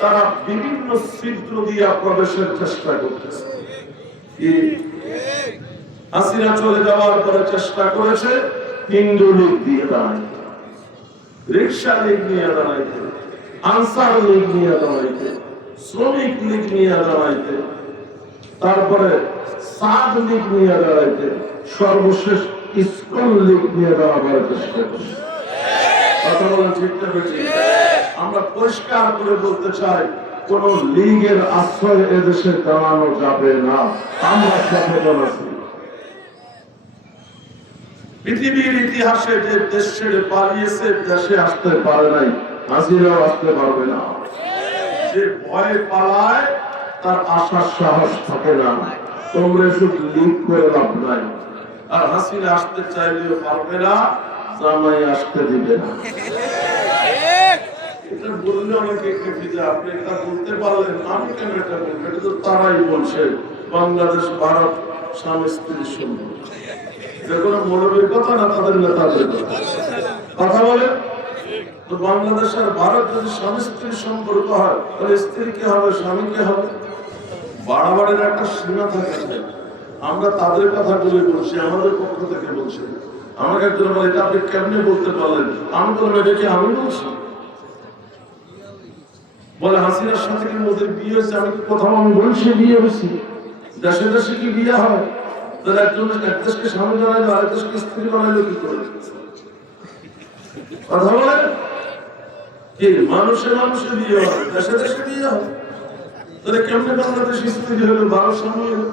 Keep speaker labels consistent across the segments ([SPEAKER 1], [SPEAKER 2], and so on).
[SPEAKER 1] তারা বিভিন্ন ছিদ্র দিয়া প্রবেশের চেষ্টা করতেছে। চলে যাওয়ার পরে চেষ্টা করেছে হিন্দু লীগ দিয়ে রিক্সা লীগ নিয়ে দাঁড়াইতে। আনসার লীগ নিয়ে দাঁড়াইতে। শ্রমিক লীগ নিয়ে দাঁড়াইতে। তারপরে সাদ লীগ নিয়ে দাঁড়াইতে। সর্বশেষ ইস্কন লীগ নিয়ে দাঁড়াবার চেষ্টা করছে। আমরা পরিষ্কার করে বলতে চাই, কোন লীগের আশ্রয় এদেশে দাঁড়ানো যাবে না। আমরা সচেতন আছি? পৃথিবীর ইতিহাসে যে দেশ ছেড়ে পালিয়েছে, দেশে আসতে পারে নাই হাসিনাও আসতে পারবে না। যে ভয়ে পালায়, তার আসার সাহস থাকে না। তোমরা শুধু করে লাভ নাই। আর হাসিনা আসতে চাইলেও পারবে না। জামাই আসতে দিবে না। এটা বললে অনেকে কেঁপে যায় আপনি এটা বলতে পারলেন আমি কেন এটা বলব? এটা তো তারাই বলছে বাংলাদেশ ভারত স্বামী স্ত্রীর সম্পর্ক এটা কোনো মৌলবীর কথা না তাদের নেতাদের কথা। কথা বলে? তো বাংলাদেশ আর ভারত যদি স্বামী স্ত্রীর সম্পর্ক হয় তাহলে স্ত্রী কে হবে স্বামী কে হবে? বাড়াবাড়ির একটা সীমা থাকে। আমরা তাদের কথা বলে বলছি আমাদের পক্ষ থেকে বলছি। আমাকে একজন বলে, আপনি কেমনে বলতে পারলেন? আমি বললাম, এটা আমি বলছি? বলে, হাসিনার সাথে কি মোদের বিয়ে হয়েছে? আমি কোথাও আমি বলছি বিয়ে হয়েছি? দেশে দেশে কি বিয়ে হয়? তাহলে একজন এক দেশকে স্বামী বানাইলো, আরেক দেশকে স্ত্রী বানাইলো কি করে? কথা বলে কি, মানুষে মানুষে বিয়ে হয়, দেশে দেশে বিয়ে হয়? তাহলে কেমনে বাংলাদেশ স্ত্রী হলো ভারত স্বামী হলো?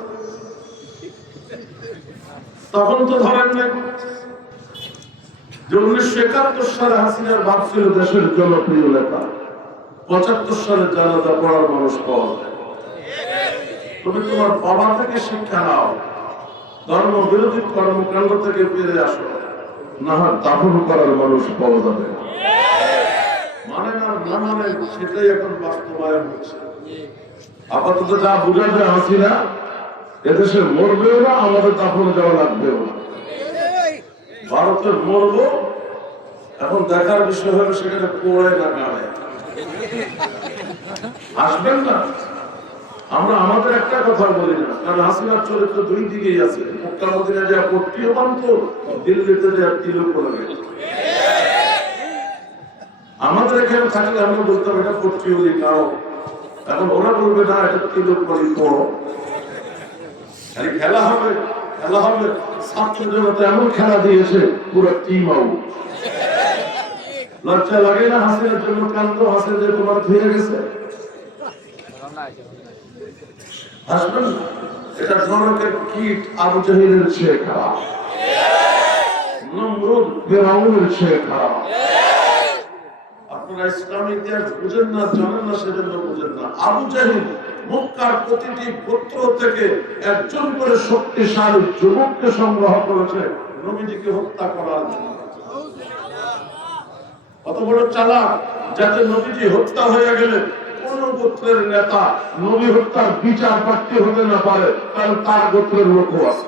[SPEAKER 1] তখন তো ধরেন নাই। একাত্তর সালে ছিল দেশের জনপ্রিয় পঁচাত্তর সালে মানুষ থেকে কর্মকাণ্ড থেকে ফিরে আসো। না দাফন করার মানুষ পাওয়া যাবে। মানে না না মানে সেটাই এখন বাস্তবায়ন হচ্ছে। আপাতত যা বোঝা যায় হাসিনা, এদেশে মরবেও না, আমাদের দাফনে যাওয়া লাগবেও না। ভারতের মরবো, এখন দেখার বিষয় হলো সেখানে পড়ে না গাড়ে আসবেন না। আমরা আমাদের একটা কথা বলি না। কারণ হাসিনার চরিত্র দুই দিকেই আছে। মক্কা মদিনা যা পট্টিও বানত দিল্লিতে যা তিলও করে গেল আমাদের এখানে থাকলে আমরা বলতাম, এটা পট্টিও নাও এখন ওরা বলবে, না, এটা তিলও করে পড়ো খালি খেলা হবে। হবে। ছাত্র জগতে এমন খেলা দিয়েছে, পুরো টিম আউট লজ্জা লাগে না হাসিনার জন্য? কান্দ হাসে যে তোমার ধুয়ে গেছে? হাসবেন? এটা ধরনের কীট আবু জাহিলের চেয়ে খারাপ। নমরুদ ফেরাউনের চেয়ে খারাপ। আপনারা ইসলামী ইতিহাস বুঝেন না, জানেন না, সেজন্য বুঝেন না। আবু জাহিল মক্কার প্রতিটি গোত্র থেকে একজন করে শক্তিশালী যুবককে সংগ্রহ করেছে। নবীজিকে হত্যা করার জন্য। কত বড় চালাক যাতে নবীজি হত্যা হয়ে গেলে কোন গোত্রের নেতা নবী হত্যার বিচার প্রার্থী হতে না পারে, কারণ তার গোত্রের লোক আছে।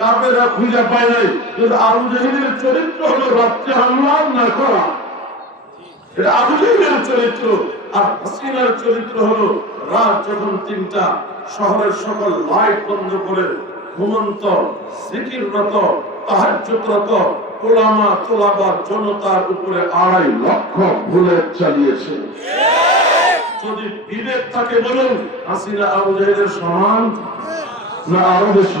[SPEAKER 1] কাবেরা খুঁজে পায় নাই। কিন্তু আবু জাহিদের চরিত্র হলো রাত্রে হামলা না করা। আবু জাহিদের চরিত্র, আর হাসিনার চরিত্র হলো রাত যখন তিনটা, শহরের সকল লাইট বন্ধ করে ঘুমন্ত, সিকিররত ওলামা তোলাবার জনতার উপরে আড়াই লক্ষ বুলেট চালিয়েছে। যদি বিবেক থাকে বলুন, হাসিনা আবু জাহিদের সমান না আরও বেশি?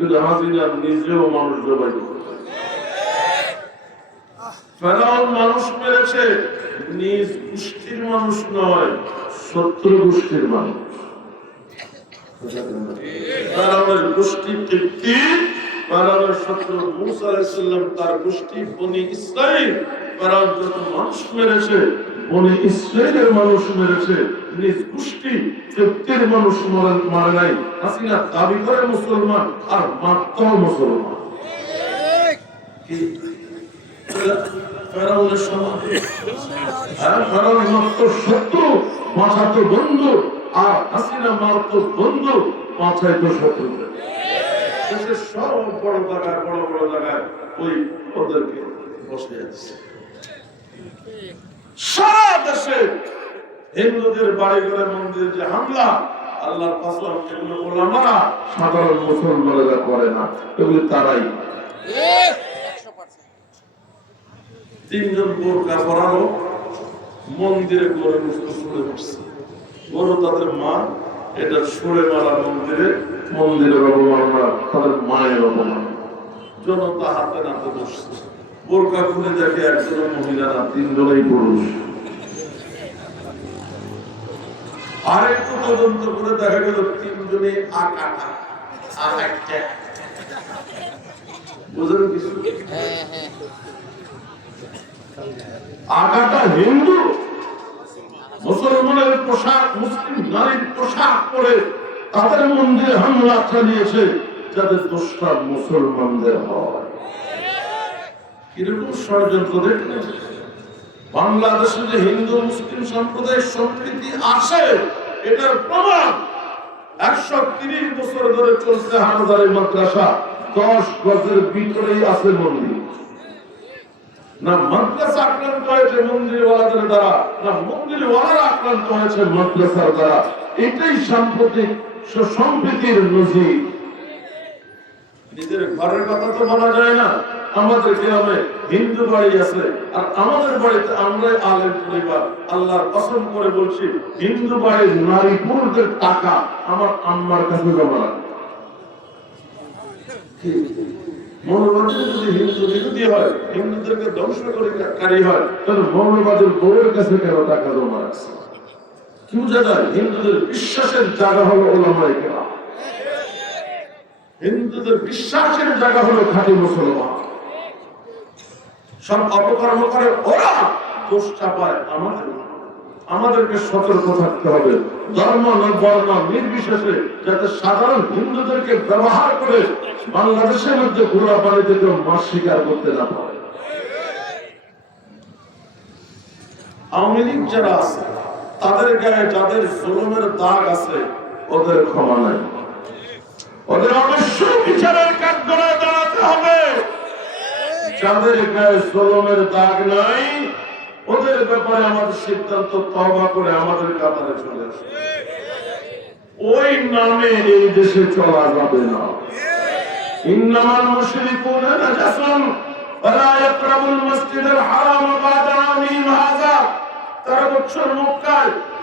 [SPEAKER 1] কিন্তু হাসিনা নিজেও মানুষ জবাই ফেরাউন মানুষ মেরেছে, নিজ গোষ্ঠীর মানুষ নয়, শত্রু গোষ্ঠীর মানুষ। ফেরাউনের গোষ্ঠী তৃপ্তি ফেরাউনের শত্রু মুসা আলাইহিসসালাম তার গোষ্ঠী বনি ইসরাইল ফেরাউন যত মানুষ মেরেছে, বনি ইসরাইলের মানুষ মেরেছে, নিজ গোষ্ঠী তৃপ্তির মানুষ মারা- নাই। হাসিনা দাবি করে মুসলমান আর মাত্র মুসলমান। সারা দেশে হিন্দুদের বাড়ি ঘরে মন্দির যে হামলা, আল্লাহর কসম এগুলো ওলামারা সাধারণ মুসলমানেরা করে না তারাই। তিনজন বোরকা মন্দিরে গরু মুস্ত ছুড়ে মারছে গরু তাদের মা, এটা ছুড়ে মারা মন্দিরে। মন্দিরের অবমাননা তাদের মায়ের অবমান জনতা হাতে নাতে বসছে। বোরকা খুলে দেখে একজন মহিলা না তিনজনেই পুরুষ। আরেকটু তদন্ত করে দেখা গেল তিনজনে আকাটা বুঝলেন কিছু? আগাটা হিন্দু। মুসলমানের পোশাক মুসলিম নারীর পোশাক পরে তাদের মন্দিরে হামলা চালিয়েছে যাদের দোষটা মুসলমানদের হয়। কীরকম ষড়যন্ত্র দেখলেন? বাংলাদেশে যে হিন্দু মুসলিম সম্প্রদায়ের সম্প্রীতি আসে এটার প্রমাণ একশো তিরিশ বছর ধরে চলছে হানাদারি মাদ্রাসা। দশ গজের ভিতরেই আছে মন্দির। না, মাদ্রাসা আক্রান্ত হয়েছে মন্দিরওয়ালাদের দ্বারা, না, মন্দিরওয়ালারা আক্রান্ত হয়েছে মাদ্রাসার দ্বারা। এটাই সাম্প্রতিক সম্প্রীতির নজির। নিজের ঘরের কথা তো বলা যায় না। আমাদের গ্রামে হিন্দু বাড়ি আছে। আর আমাদের বাড়িতে আমরাই আলেম পরিবার। আল্লাহর কসম করে বলছি, হিন্দু বাড়ির নারী পুরুষদের টাকা আমার আম্মার কাছে জমা মৌলবাদী যদি হিন্দু হয়, হিন্দুদেরকে ধ্বংসকারী হয়, তাহলে মৌলবাদের বউয়ের কাছে কেন টাকা জমা হিন্দুদের বিশ্বাসের জায়গা হলো কেরাম। হিন্দুদের বিশ্বাসের জায়গা হলো খাঁটি মুসলমান। সব অপকর্ম করে ওরা দোষ চাপায় আমাদের। আমাদেরকে সতর্ক থাকতে হবে। ধর্ম বর্ণ নির্বিশেষে যাতে সাধারণ হিন্দুদেরকে ব্যবহার করে বাংলাদেশের মধ্যে ঘোরা পানিতে কেউ মাছ স্বীকার করতে না পারে। আওয়ামী লীগ যারা আছে, তাদের গায়ে যাদের জুলুমের দাগ আছে, ওদের ক্ষমা নাই। ওদের অবশ্যই বিচারের করে দাঁড়াতে হবে। যাদের গায়ে জুলুমের দাগ নাই, ওদের ব্যাপারে আমাদের সিদ্ধান্ত তবা করে আমাদের কাতারে চলে আসে ওই নামে এই দেশে চলা যাবে না। ইন্নামাল মুশরিকুনা নাজাসুন, ওয়ালা ইয়াকরাবুল মাসজিদাল হারাম বাদা আমিন হাযা তেরো বছর মক্কায়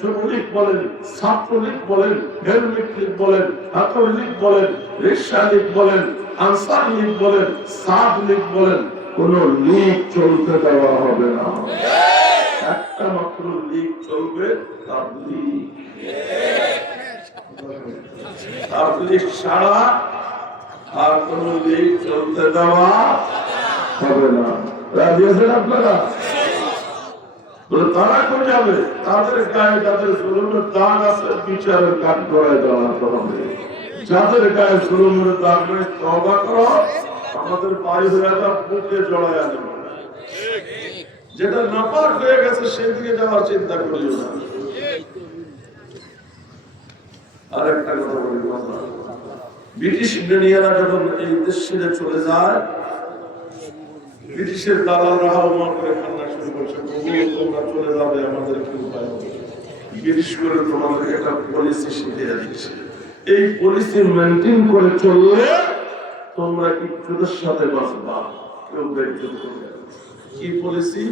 [SPEAKER 1] যুবলীগ বলেন, ছাত্রলীগ বলেন হেলমেট লীগ বলেন হাতর লীগ বলেন, রিক্সা লীগ বলেন, আনসার লীগ বলেন, সাদ লীগ বলেন, কোন লীগ চলতে দেওয়া হবে না। একটা মাত্র লীগ চলবে, তার লীগ। আপনি সারা আর কোন লীগ চলতে দেওয়া হবে না। রাজি আছেন আপনারা? তারা যাবে? তাদের গায়ে দাগ আছে, বিচারের কাজ করায় যাদের গায়ে দাগ নেই তবা আমাদের বুকে যেটা নাপাক হয়ে গেছে, সেদিকে যাওয়ার চিন্তা না। আরেকটা কথা বলি ব্রিটিশ ইন্ডিয়ানরা যখন এই দেশ ছেড়ে চলে যায় ব্রিটিশের দালালরা হাওমা করে কান্না শুরু করছে প্রভু তোমরা চলে যাবে আমাদের কি উপায় হবে ব্রিটিশ করে তোমাদের একটা পলিসি শিখিয়ে দিচ্ছে এই পলিসি মেনটেন করে চললে তোমরা ইজ্জতের সাথে বাঁচবা কেউ বেজ্জত করবে না। কি পলিসি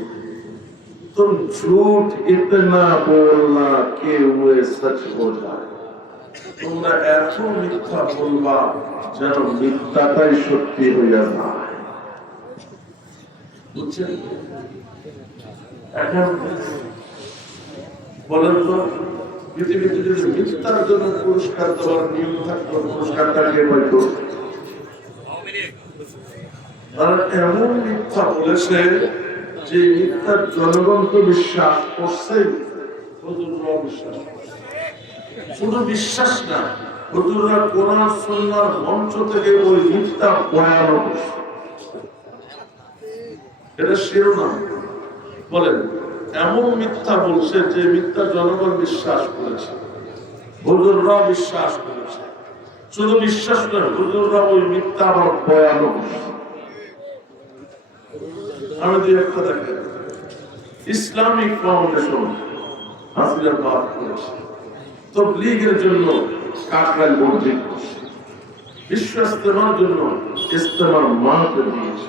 [SPEAKER 1] तुम झूठ इतना बोलना कि वे सच हो जाए তোমরা এত মিথ্যা বলবা যেন মিথ্যাটাই সত্যি হইয়া যায় বুঝছেন এখন বলেন তো পৃথিবীতে যদি মিথ্যার জন্য পুরস্কার দেওয়ার নিয়ম থাকতো পাইতো? তারা এমন মিথ্যা বলেছে যে মিথ্যার জনগণ তো বিশ্বাস করছে হুজুররা বিশ্বাস শুধু বিশ্বাস না হুজুররা কোরআন সুন্নাহর মঞ্চ থেকে ওই মিথ্যা বয়ান করছে। এটা শিরোনাম। বলেন, এমন মিথ্যা বলছে যে মিথ্যা জনগণ বিশ্বাস করেছে। হুজুররা বিশ্বাস করেছে। শুধু বিশ্বাস করে হুজুররা ওই মিথ্যা বয়ানও আমি দুই একটা ইসলামিক ফাউন্ডেশন হাসিনার বাদ করেছে। জন্য মসজিদ করছে। বিশ্ব ইস্তেমার জন্য ইস্তেমার দিয়েছে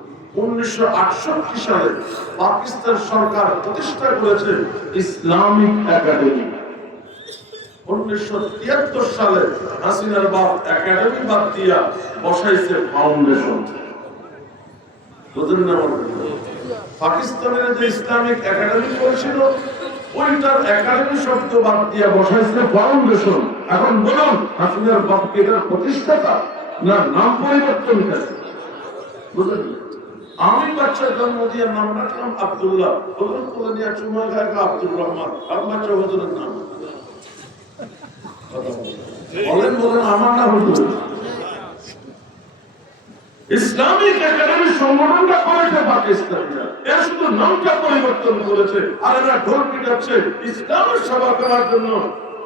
[SPEAKER 1] উনিশশো আটষট্টি সালে পাকিস্তান সরকার প্রতিষ্ঠা করেছে ইসলামিক একাডেমি। উনিশশো তিয়াত্তর সালে হাসিনার বাপ একাডেমি বাদ দিয়া বসাইছে ফাউন্ডেশন? পাকিস্তানের যে ইসলামিক একাডেমি করেছিল, ওইটার একাডেমি শব্দ বাদ দিয়া বসাইছে ফাউন্ডেশন। এখন বলুন হাসিনার বাপকে এটার প্রতিষ্ঠাতা না নাম পরিবর্তন বুঝলেন আমি বাচ্চা জন্ম দিয়ে নাম রাখলাম আব্দুল্লাহ। খায় আব্দুর রহমান। আর বাচ্চা হুজুরের নাম। বলেন বলেন, আমার নাম হুজুর ইসলামিক একাডেমি সংগঠনটা করেছে পাকিস্তানিরা। এরা শুধু নামটা পরিবর্তন করেছে, আর এরা ঢোল পিটাচ্ছে। ইসলামের সেবা করার জন্য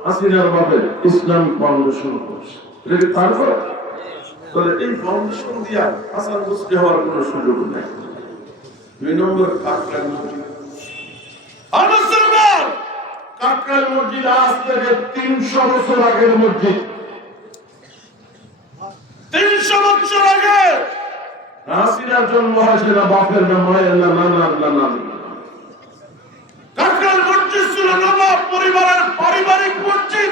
[SPEAKER 1] হাসিনার ভাবে ইসলামিক ফাউন্ডেশন করছে। এটা কি তার করা? তাহলে এই ফাউন্ডেশন দিয়া হাসান মুসলি হওয়ার কোনো সুযোগ নেই। দুই নম্বর কাকরাইল মসজিদ। মুসলমান মসজিদ আজ থেকে তিনশো বছর আগের মসজিদ। তিনশো বছর আগে হাসিনার জন্ম হয়েছে না বাপের না মায়ের না নানার না নানি কাকরাইল মসজিদ ছিল নবাব পরিবারের পারিবারিক মসজিদ।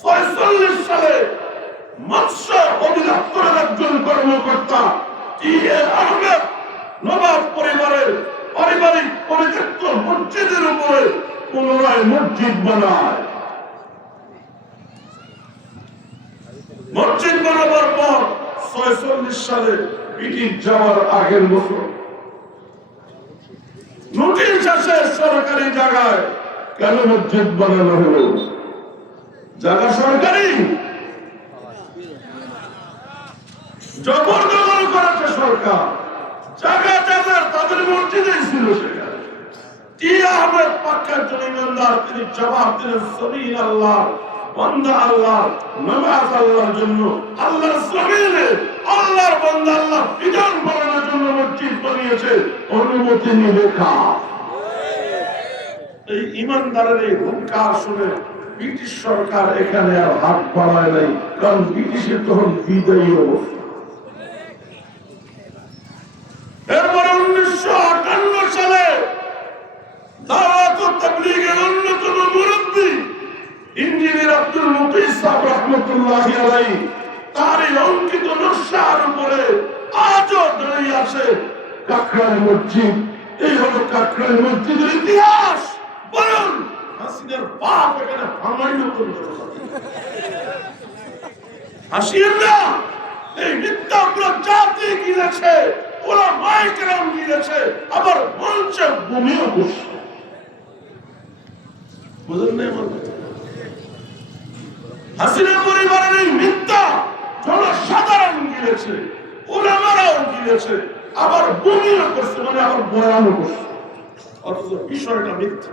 [SPEAKER 1] ছয়চল্লিশ সালে মৎস্য অধিদপ্তরের একজন কর্মকর্তা আহমেদ নবাব পরিবারের পারিবারিক পরিত্যক্ত মসজিদের উপরে পুনরায় মসজিদ বানায়। মসজিদ বানাবার পর ছয়চল্লিশ সালে ব্রিটিশ যাওয়ার আগের বছর। নোটিশ আসে সরকারি জায়গায় কেন মসজিদ বানানো হলো? জায়গা সরকারি, জবরদখল করেছে সরকার, জায়গা যাদের তাদের মসজিদেই ছিল আল্লাহ আল্লাহর জন্য, আল্লাহর আল্লাহ জন্য মসজিদ অনুমতি নিবে কা এই ইমানদারের এই হুঙ্কার শুনে ব্রিটিশ সরকার এখানে আর হাত বাড়ায় নাই, কারণ ব্রিটিশের তখন বিদায়ী অবস্থা। তার অঙ্কিত আজও এই হলো কাকরাই মসজিদের ইতিহাস। হাসিনার বাপ এখানে হামাইল করবে হাসিয়েন এই মিথ্যাগুলো জাতি গিলেছে, ওরা মাইকেরাম গিলেছে, আবার মঞ্চে ভূমিও বসছে বুঝলেন না আমার? হাসিনা পরিবারের এই মিথ্যা জনসাধারণ গিলেছে ওলামারাও গিলেছে, আবার ভূমিও করছে মানে আবার বয়ানও করছে। অথচ বিষয়টা মিথ্যা।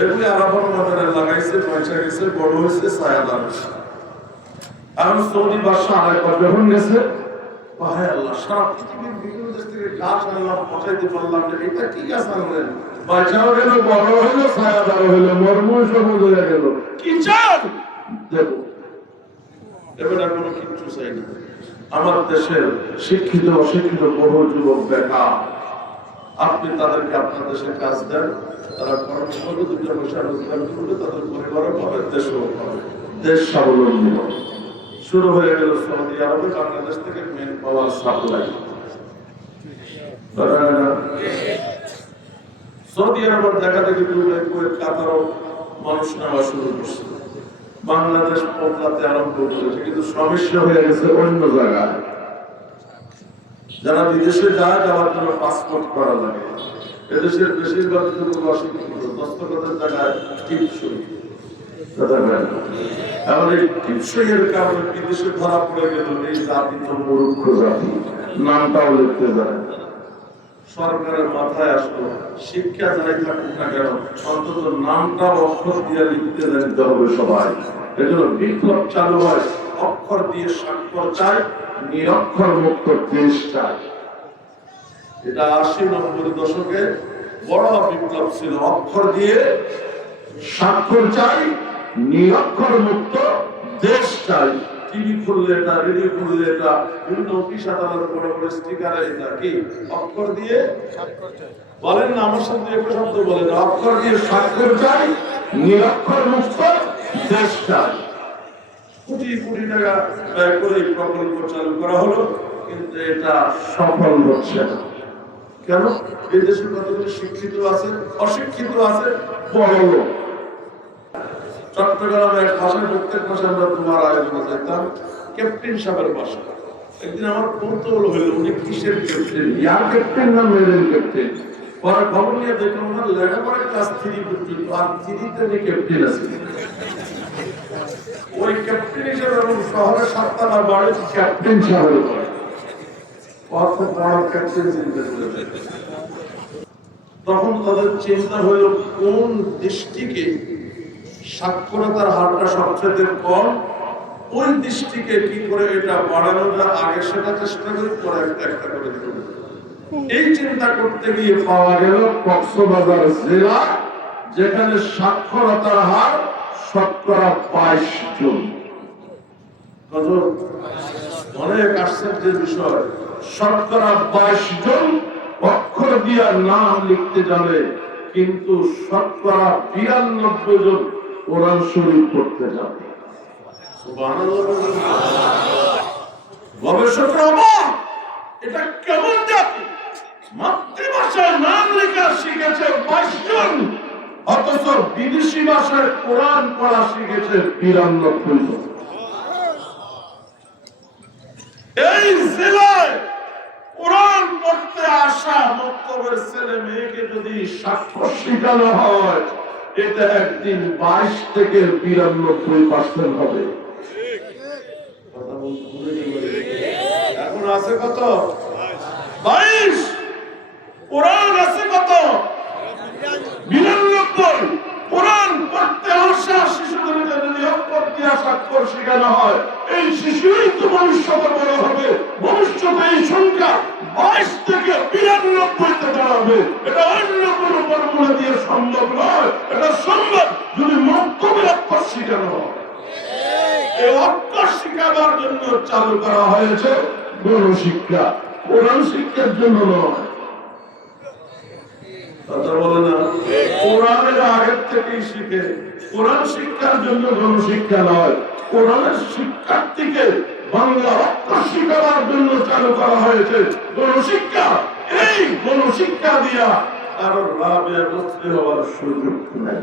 [SPEAKER 1] এগুলি লাগাইছে পয়সা গেছে বড় হয়েছে হয়েছে। এখন সৌদি বাদশাহ আরেকবার যখন গেছে। আমার দেশের শিক্ষিত, অশিক্ষিত বহু যুবক বেকার। আপনি তাদেরকে আপনার দেশে কাজ দেন। তারা পয়সা রোজগার করবে তাদের পরিবারও পাবে দেশ স্বাবলম্বী হবে। শুরু হয়ে গেল সৌদি আরবে, বাংলাদেশ থেকে মেন পাওয়ার সাপ্লাই। সৌদি আরবের দেখা দেখি দুবাই কুয়েত কাতারও মানুষ নেওয়া শুরু করছে। বাংলাদেশ বদলাতে আরম্ভ করেছে, কিন্তু সমস্যা হয়ে গেছে অন্য জায়গায়। যারা বিদেশে যায় যাওয়ার জন্য পাসপোর্ট করা লাগে। এদেশের বেশিরভাগ দস্তখতের জায়গায় টিপসই। কারণে বিদেশে ধরা পড়ে গেল এই জাতি মূর্খ জাতি নামটাও লিখতে না। সরকারের মাথায় আসলো, শিক্ষা যাই থাকুক না কেন, অন্তত নামটা অক্ষর দিয়ে লিখতে জানতে হবে সবাই। এজন্য বিপ্লব চালু হয়, অক্ষর দিয়ে স্বাক্ষর চাই, নিরক্ষর মুক্ত দেশ চাই। এটা আশি নব্বই দশকে বড় বিপ্লব ছিল। অক্ষর দিয়ে স্বাক্ষর চাই নিরক্ষর মুক্ত দেশ চাই। টিভি খুললে এটা রেডিও খুললে এটা বিভিন্ন অফিস আদালত বড় বড় স্টিকারে এটা কি? অক্ষর দিয়ে বলেন না আমার সাথে একটা শব্দ বলেন। অক্ষর দিয়ে স্বাক্ষর চাই নিরক্ষর মুক্ত দেশ চাই। কোটি কোটি টাকা ব্যয় করে প্রকল্প চালু করা হলো কিন্তু এটা সফল হচ্ছে না। কেন? এই দেশে কতগুলো শিক্ষিত আছে অশিক্ষিত আছে বড় এক মাসের প্রত্যেক মাসে আমরা তোমার আয়োজনে যেতাম ক্যাপ্টেন সাহেবের বাসা একদিন আমার কৌতূহল হইল, উনি কিসের ক্যাপ্টেন? ইয়ার ক্যাপ্টেন না মেরেন ক্যাপ্টেন? পরে খবর নিয়ে দেখলাম লেখাপড়া ক্লাস থ্রি পর্যন্ত আর থ্রিতে উনি ক্যাপ্টেন আছে ওই ক্যাপ্টেন হিসেবে এবং শহরে সাততলা বাড়ি ক্যাপ্টেন সাহেবের বড় চিন্তা করে তখন তাদের চিন্তা হইল কোন দৃষ্টিকে সাক্ষরতার হারটা সবচেয়ে কম ওই দৃষ্টিকে কি করে এটা বাড়ানো যায়? আগে সেটা চেষ্টা করি, পরে একটা করে দেব। এই চিন্তা করতে গিয়ে পাওয়া গেল, কক্সবাজার জেলা, যেখানে সাক্ষরতার হার শতকরা বাইশ জন। কত অনেক আশ্চর্যের বিষয়। শতকরা বাইশ জন অক্ষর দিয়া নাম লিখতে জানে, কিন্তু শতকরা বিরানব্বই জন কোরআন শরীফ পড়তে জানে। গবেষকরা লেখা বাইশ জন, অথচ বিদেশি পড়া বিরানব্বই জন। এই জেলায় কোরআন পড়তে আসা ছেলে মেয়েকে যদি শিখানো হয়, এটা একদিন বাইশ থেকে বিরানব্বই পার্সেন্ট হবে। আছে কত? পড়তে আসা যদি হয়। এই শিশুই তো ভবিষ্যতে হবে। বাইশ থেকে বিরানব্বইতে দাঁড়াবে এটা অন্য কোন ফর্মুলা দিয়ে সম্ভব নয়। এটা সম্ভব যদি মক্তবে অক্ষর শেখানো হয়। এই অক্ষর শিখাবার জন্য চালু করা হয়েছে গণশিক্ষা কোরআন শিক্ষার জন্য নয়। আগের থেকেই শিখে। কোরআন শিক্ষার জন্য গণশিক্ষা নয়। কোরআনের শিক্ষার্থীকে বাংলা অক্ষর শিখাবার জন্য চালু করা হয়েছে। গণশিক্ষা এই গণশিক্ষা দিয়া কারোর লাভে হওয়ার সুযোগ নেই।